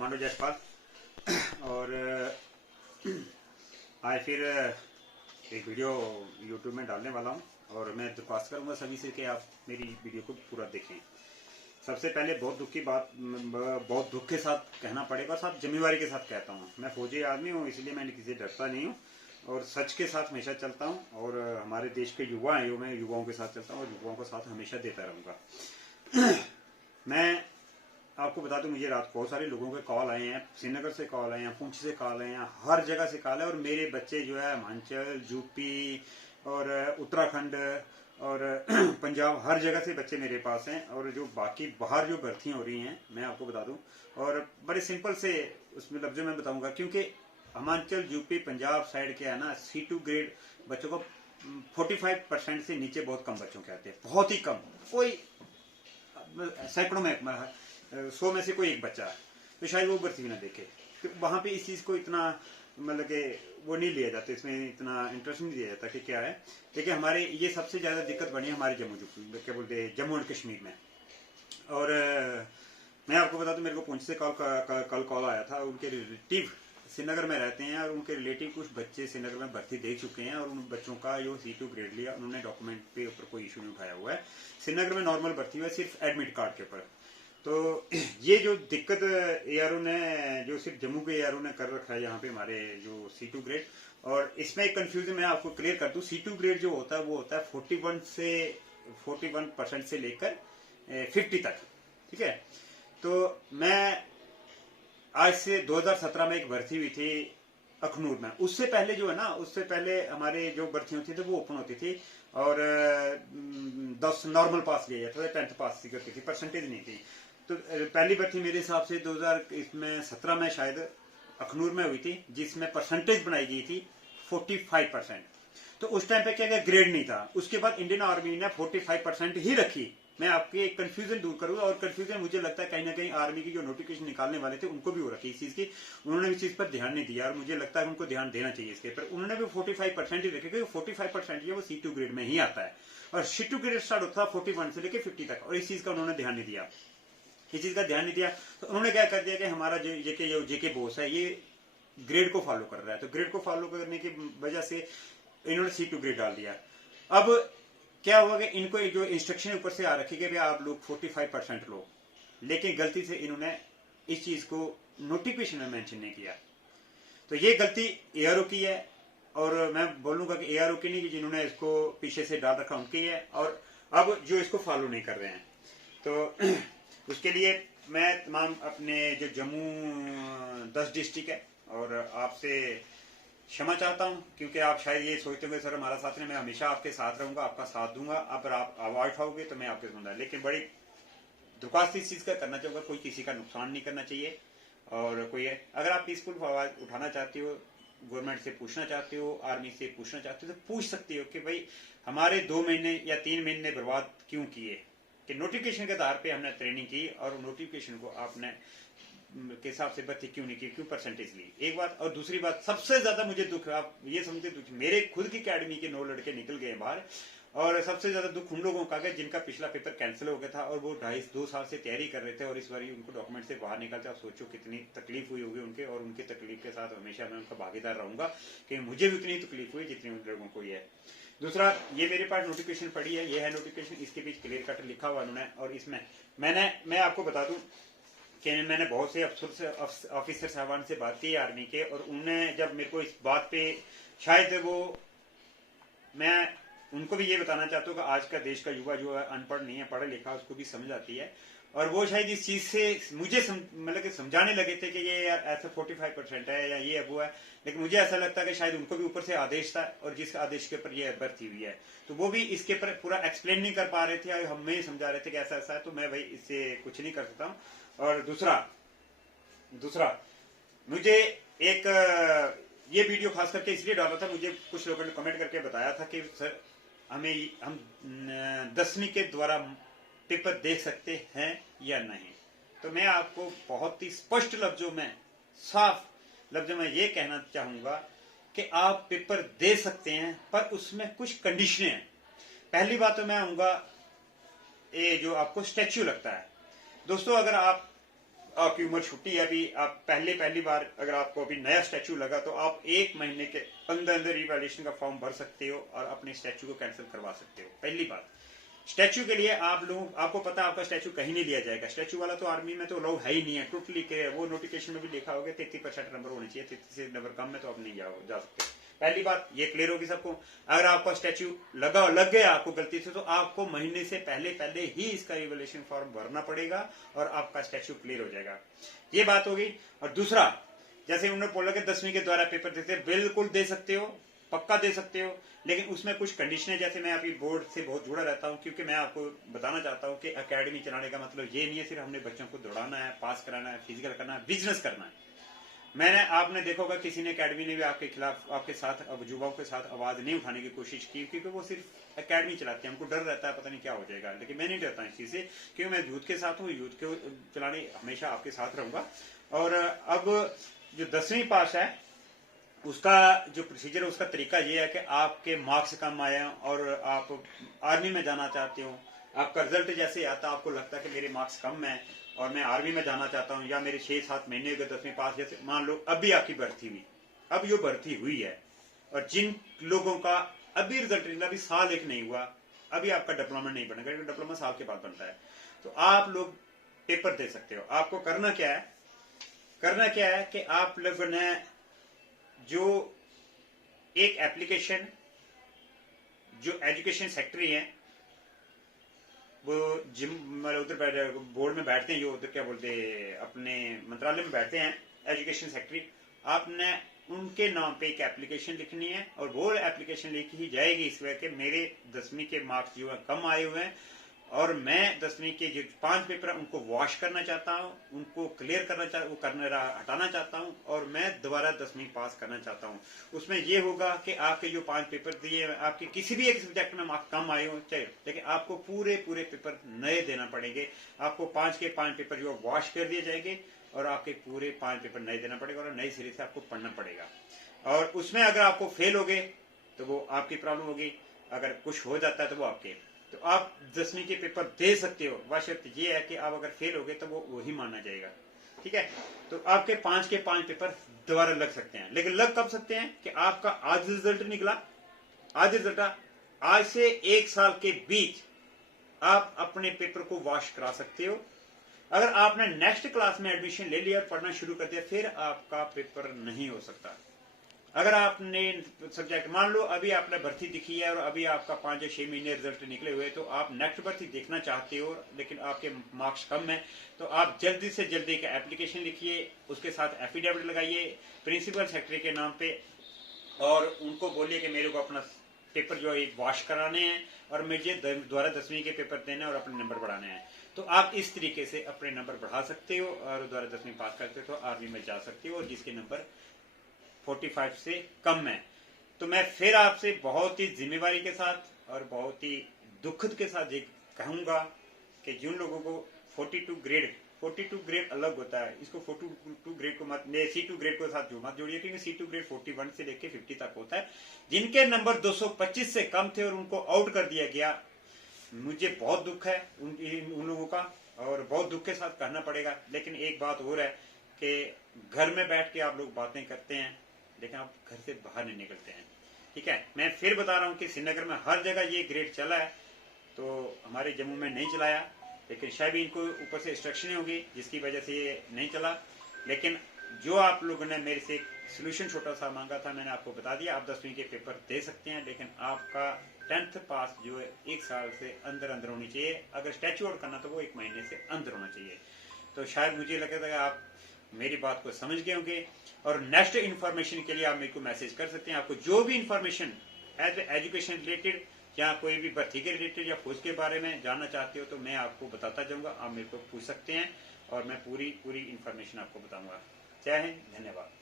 Commando Jaipal. और आज फिर एक वीडियो यूट्यूब में डालने वाला हूँ और मैं दरख्वास्त करूँगा सभी से कि आप मेरी वीडियो को पूरा देखें। सबसे पहले बहुत दुख की बात, बहुत दुख के साथ कहना पड़ेगा, साथ जिम्मेवारी के साथ कहता हूँ। मैं फौजी आदमी हूँ, इसलिए मैं किसी से डरता नहीं हूँ और सच के साथ हमेशा चलता हूँ। और हमारे देश के युवा हैं, मैं युवाओं के साथ चलता हूँ और युवाओं का साथ हमेशा देता रहूँगा। मैं आपको बता दूं, मुझे रात को बहुत सारे लोगों के कॉल आए हैं, श्रीनगर से कॉल आए हैं, पुंछ से कॉल आए हैं, हर जगह से कॉल है। और मेरे बच्चे जो है हिमाचल, यूपी और उत्तराखंड और पंजाब, हर जगह से बच्चे मेरे पास हैं। और जो बाकी बाहर जो भर्तियां हो रही हैं, मैं आपको बता दूं, और बड़े सिंपल से उसमें लफ्जों में बताऊंगा, क्योंकि हिमाचल, यूपी, पंजाब साइड के है ना, C2 ग्रेड बच्चों को 45% से नीचे बहुत कम बच्चों के आते हैं, बहुत ही कम। कोई सैकड़ों में 100 में से कोई एक बच्चा है, तो शायद वो भर्ती भी ना देखे। तो वहां पे इस चीज को इतना मतलब कि वो नहीं लिया जाता, इसमें इतना इंटरेस्ट नहीं लिया जाता कि क्या है। देखिए, हमारे ये सबसे ज्यादा दिक्कत बनी है हमारे क्या बोलते हैं, जम्मू एंड कश्मीर में। और मैं आपको बता दूं, मेरे को पुंछ से कल कॉल आया था। उनके रिलेटिव श्रीनगर में रहते हैं और उनके रिलेटिव कुछ बच्चे श्रीनगर में भर्ती दे चुके हैं और उन बच्चों का जो C2 ग्रेड लिया, उन्होंने डॉक्यूमेंट पे ऊपर कोई इशू नहीं उठाया हुआ है। श्रीनगर में नॉर्मल भर्ती हुआ है, सिर्फ एडमिट कार्ड के ऊपर। तो ये जो दिक्कत ARO ने, जो सिर्फ जम्मू के ARO ने कर रखा है यहाँ पे हमारे जो C2 ग्रेड। और इसमें एक कंफ्यूजन मैं आपको क्लियर कर दूं, C2 ग्रेड जो होता है वो होता है 41% से लेकर 50 तक, ठीक है। तो मैं आज से 2017 में एक भर्ती हुई थी अखनूर में। उससे पहले जो है ना, उससे पहले हमारे जो भर्ती होती थी वो ओपन होती थी और 10 नॉर्मल पास लिया जाता था, 10th पास करती थी, परसेंटेज नहीं थी। तो पहली भर्ती मेरे हिसाब से 2017 में शायद अखनूर में हुई थी, जिसमें परसेंटेज बनाई गई थी 45%। तो उस टाइम पे क्या क्या ग्रेड नहीं था। उसके बाद इंडियन आर्मी ने 45% ही रखी। मैं आपके कंफ्यूजन दूर करूंगा, और कंफ्यूजन मुझे लगता है कहीं ना कहीं आर्मी की जो नोटिफिकेशन निकालने वाले थे उनको भी हो रखी इस चीज की। उन्होंने इस चीज पर ध्यान नहीं दिया और मुझे लगता है उनको ध्यान देना चाहिए इसके पर। उन्होंने भी 45% ही रखे, क्योंकि 45% जो वो C2 ग्रेड में ही आता है और C2 ग्रेड स्टार्ट होता है 41 से लेकर 50 तक। और इस चीज का उन्होंने ध्यान नहीं दिया, इस चीज का ध्यान नहीं दिया। तो उन्होंने क्या कर दिया कि हमारा जो जेके बॉस है ये ग्रेड को फॉलो कर रहा है, तो ग्रेड को फॉलो करने की वजह से इन्होंने C2 ग्रेड डाल दिया। अब क्या हुआ कि इनको जो इंस्ट्रक्शन ऊपर से आ रखी कि भाई आप लोग 45% लो, लेकिन गलती से इन्होंने इस चीज को नोटिफिकेशन में मेंशन नहीं किया। तो ये गलती ARO की है, और मैं बोलूंगा कि ARO की नहीं, कि जिन्होंने इसको पीछे से डाल रखा उनकी है, और अब जो इसको फॉलो नहीं कर रहे हैं। तो उसके लिए मैं तमाम अपने जो जम्मू 10 डिस्ट्रिक्ट है और आपसे क्षमा चाहता हूं, क्योंकि आप शायद ये सोचते होंगे सर हमारा साथ नहीं, मैं हमेशा आपके साथ रहूंगा, आपका साथ दूंगा। अगर आप आवाज उठाओगे तो मैं आपके सुनूंगा, लेकिन बड़ी दुकास्त इस चीज का करना चाहूंगा, कोई किसी का नुकसान नहीं करना चाहिए। और कोई है, अगर आप पीसफुल आवाज उठाना चाहते हो, गवर्नमेंट से पूछना चाहते हो, आर्मी से पूछना चाहते हो, तो पूछ सकते हो कि भाई हमारे 2 महीने या 3 महीने बर्बाद क्यों किए, कि नोटिफिकेशन के आधार पे हमने ट्रेनिंग की और नोटिफिकेशन को आपने के हिसाब से भर्ती क्यों नहीं की, क्यों परसेंटेज ली, एक बात। और दूसरी बात, सबसे ज्यादा मुझे दुख, आप ये समझते दुख, मेरे खुद की अकेडमी के 9 लड़के निकल गए बाहर, और सबसे ज्यादा दुख उन लोगों का है जिनका पिछला पेपर कैंसिल हो गया था और वो 2.5-2 साल से तैयारी कर रहे थे और इस बार उनको डॉक्यूमेंट से बाहर निकलते। आप सोचो कितनी तकलीफ हुई होगी उनके, और उनकी तकलीफ के साथ हमेशा मैं उनका भागीदार रहूंगा, कि मुझे भी उतनी तकलीफ हुई जितनी उन लोगों को है। दूसरा, ये मेरे पास नोटिफिकेशन पड़ी है, ये है नोटिफिकेशन, इसके बीच क्लियर कट लिखा हुआ उन्होंने। और इसमें मैं आपको बता दूं कि मैंने बहुत से ऑफिसर साहबान से बात की आर्मी के, और उन्होंने जब मेरे को इस बात पे, शायद वो, मैं उनको भी ये बताना चाहता हूँ कि आज का देश का युवा जो है अनपढ़ नहीं है, पढ़ा लिखा, उसको भी समझ आती है। और वो शायद इस चीज से मुझे मतलब कि समझाने लगे थे कि ये यार ऐसा 45% है या ये वो है, लेकिन मुझे ऐसा लगता है कि शायद उनको भी ऊपर से आदेश था, और जिस आदेश के ऊपर ये भर्ती हुई है, तो वो भी इसके ऊपर पूरा एक्सप्लेन नहीं कर पा रहे थे, हमें समझा रहे थे कि ऐसा ऐसा है। तो मैं भाई इससे कुछ नहीं कर सकता हूँ। और दूसरा मुझे एक ये वीडियो खास करके इसलिए डाला था, मुझे कुछ लोगों ने कमेंट करके बताया था कि सर हम 10वीं के द्वारा पेपर दे सकते हैं या नहीं। तो मैं आपको बहुत ही स्पष्ट लफ्जों में, साफ लफ्जों में ये कहना चाहूंगा कि आप पेपर दे सकते हैं, पर उसमें कुछ कंडीशनें हैं। पहली बात तो मैं आऊंगा, ये जो आपको स्टैच्यू लगता है दोस्तों, अगर आप आपकी उम्र छुट्टी है अभी, आप पहली बार अगर आपको अभी नया स्टैचू लगा तो आप 1 महीने के अंदर अंदर रिवैल्यूएशन का फॉर्म भर सकते हो और अपने स्टैचू को कैंसिल करवा सकते हो। पहली बात, स्टैचू के लिए आप लोग, आपको पता है आपका स्टैचू कहीं नहीं लिया जाएगा। स्टैचू वाला तो आर्मी में तो अलाउ है ही नहीं है, टोटली के वो नोटिफिकेशन में भी लिखा होगा 33% नंबर होने चाहिए, 33 नंबर कम में तो आप नहीं जा सकते। पहली बात ये क्लियर होगी सबको। अगर आपका स्टैचू लग गया आपको गलती से, तो आपको महीने से पहले ही इसका रिवैल्यूएशन फॉर्म भरना पड़ेगा और आपका स्टैचू क्लियर हो जाएगा। ये बात होगी। और दूसरा, जैसे उन्होंने बोला कि 10वीं के द्वारा पेपर देते, बिल्कुल दे सकते हो, पक्का दे सकते हो, लेकिन उसमें कुछ कंडीशन है। जैसे मैं अभी बोर्ड से बहुत जुड़ा रहता हूँ, क्योंकि मैं आपको बताना चाहता हूँ कि एकेडमी चलाने का मतलब ये नहीं है सिर्फ हमने बच्चों को दौड़ाना है, पास कराना है, फिजिकल करना है, बिजनेस करना है। आपने देखा होगा किसी ने एकेडमी ने भी आपके खिलाफ, आपके साथ, युवाओं के साथ आवाज नहीं उठाने की कोशिश की, क्योंकि वो सिर्फ एकेडमी चलाते हैं, हमको डर रहता है पता नहीं क्या हो जाएगा। लेकिन मैं नहीं डरता इस चीज से, क्योंकि मैं यूथ के साथ हूँ, यूथ को चलाने हमेशा आपके साथ रहूंगा। और अब जो 10वीं पास है उसका जो प्रोसीजर है, उसका तरीका ये है कि आपके मार्क्स कम आए और आप आर्मी में जाना चाहते हो, आपका रिजल्ट जैसे आता है आपको लगता है कि मेरे मार्क्स कम है और मैं आर्मी में जाना चाहता हूँ, या मेरे 6-7 महीने हो गए 10वीं पास, जैसे मान लो अभी आपकी भर्ती हुई, अब ये भर्ती हुई है, और जिन लोगों का अभी रिजल्ट निकला, अभी साल एक नहीं हुआ, अभी आपका डिप्लोमा नहीं बनेगा, डिप्लोमा साल के बाद बनता है, तो आप लोग पेपर दे सकते हो। आपको करना क्या है कि आप लोगों ने जो एक एप्लीकेशन, जो एजुकेशन सेक्रेटरी है, वो जिम उधर बोर्ड में बैठते हैं, जो उधर क्या बोलते हैं, अपने मंत्रालय में बैठते हैं एजुकेशन सेक्रेटरी, आपने उनके नाम पे एक एप्लीकेशन लिखनी है, और वो एप्लीकेशन लिखी ही जाएगी इस वजह के मेरे 10वीं के मार्क्स जो है कम आए हुए हैं, और मैं 10वीं के जो 5 पेपर है उनको वॉश करना चाहता हूँ, उनको क्लियर हटाना चाहता हूँ, और मैं दोबारा 10वीं पास करना चाहता हूँ। उसमें ये होगा कि आपके जो 5 पेपर दिए, आपके किसी भी एक सब्जेक्ट में मार्क्स कम आए हो चाहिए, लेकिन आपको पूरे पेपर नए देना पड़ेंगे। आपको 5 के 5 पेपर जो वॉश कर दिए जाएंगे, और आपके पूरे 5 पेपर नए देना पड़ेगा, और नए सिरे से आपको पढ़ना पड़ेगा। और उसमें अगर आपको फेल हो गए तो वो आपकी प्रॉब्लम होगी, अगर कुछ हो जाता है तो वो आपके, तो आप 10वीं के पेपर दे सकते हो। वह शर्त ये है कि आप अगर फेल हो गए तो वो वही माना जाएगा, ठीक है। तो आपके 5 के 5 पेपर दोबारा लग सकते हैं, लेकिन लग कब सकते हैं कि आपका आज रिजल्ट निकला, आज से 1 साल के बीच आप अपने पेपर को वॉश करा सकते हो। अगर आपने नेक्स्ट क्लास में एडमिशन ले लिया और पढ़ना शुरू कर दिया, फिर आपका पेपर नहीं हो सकता। अगर आपने सब्जेक्ट, मान लो अभी आपने भर्ती दिखी है और अभी आपका 5 या 6 महीने रिजल्ट निकले हुए, तो आप नेक्स्ट भर्ती देखना चाहते हो लेकिन आपके मार्क्स कम है, तो आप जल्दी से जल्दी एक एप्लीकेशन लिखिए, उसके साथ एफिडेविट लगाइए प्रिंसिपल सेक्रेटरी के नाम पे, और उनको बोलिए कि मेरे को अपना पेपर जो है वॉश कराने हैं और मुझे दोबारा 10वीं के पेपर देने और अपने नंबर बढ़ाने हैं। तो आप इस तरीके से अपने नंबर बढ़ा सकते हो और दोबारा 10वीं पास करते हो तो आर्मी में जा सकते हो, और जिसके नंबर 45 से कम है। तो मैं फिर आपसे बहुत ही जिम्मेवारी के साथ और बहुत ही दुखद के साथ ये कहूंगा कि जिन लोगों को 42 ग्रेड अलग होता है, इसको 42 ग्रेड को मत, C2 ग्रेड के साथ जो मत जोड़िए, क्योंकि C2 ग्रेड 41 से लेके 50 तक होता है। जिनके नंबर 225 से कम थे और उनको आउट कर दिया गया, मुझे बहुत दुख है उन लोगों का, और बहुत दुख के साथ कहना पड़ेगा। लेकिन एक बात और है कि घर में बैठ के आप लोग बातें करते हैं, लेकिन आप घर से बाहर नहीं निकलते हैं, ठीक है। मैं फिर बता रहा हूँ कि श्रीनगर में हर जगह ये ग्रेड चला है, तो हमारे जम्मू में नहीं चलाया, लेकिन शायद इनको ऊपर से इंस्ट्रक्शनें होगी जिसकी वजह से ये नहीं चला। लेकिन जो आप लोगों ने मेरे से सोल्यूशन छोटा सा मांगा था, मैंने आपको बता दिया। आप 10वीं के पेपर दे सकते हैं, लेकिन आपका 10th पास जो है 1 साल से अंदर होनी चाहिए। अगर स्टैचू आउट करना तो वो 1 महीने से अंदर होना चाहिए। तो शायद मुझे लगता है आप मेरी बात को समझ गए होंगे, और नेक्स्ट इन्फॉर्मेशन के लिए आप मेरे को मैसेज कर सकते हैं। आपको जो भी इन्फॉर्मेशन एज एजुकेशन रिलेटेड या कोई भी भर्ती के रिलेटेड या फौज के बारे में जानना चाहते हो तो मैं आपको बताता जाऊंगा, आप मेरे को पूछ सकते हैं और मैं पूरी इन्फॉर्मेशन आपको बताऊंगा। जय हिंद, धन्यवाद।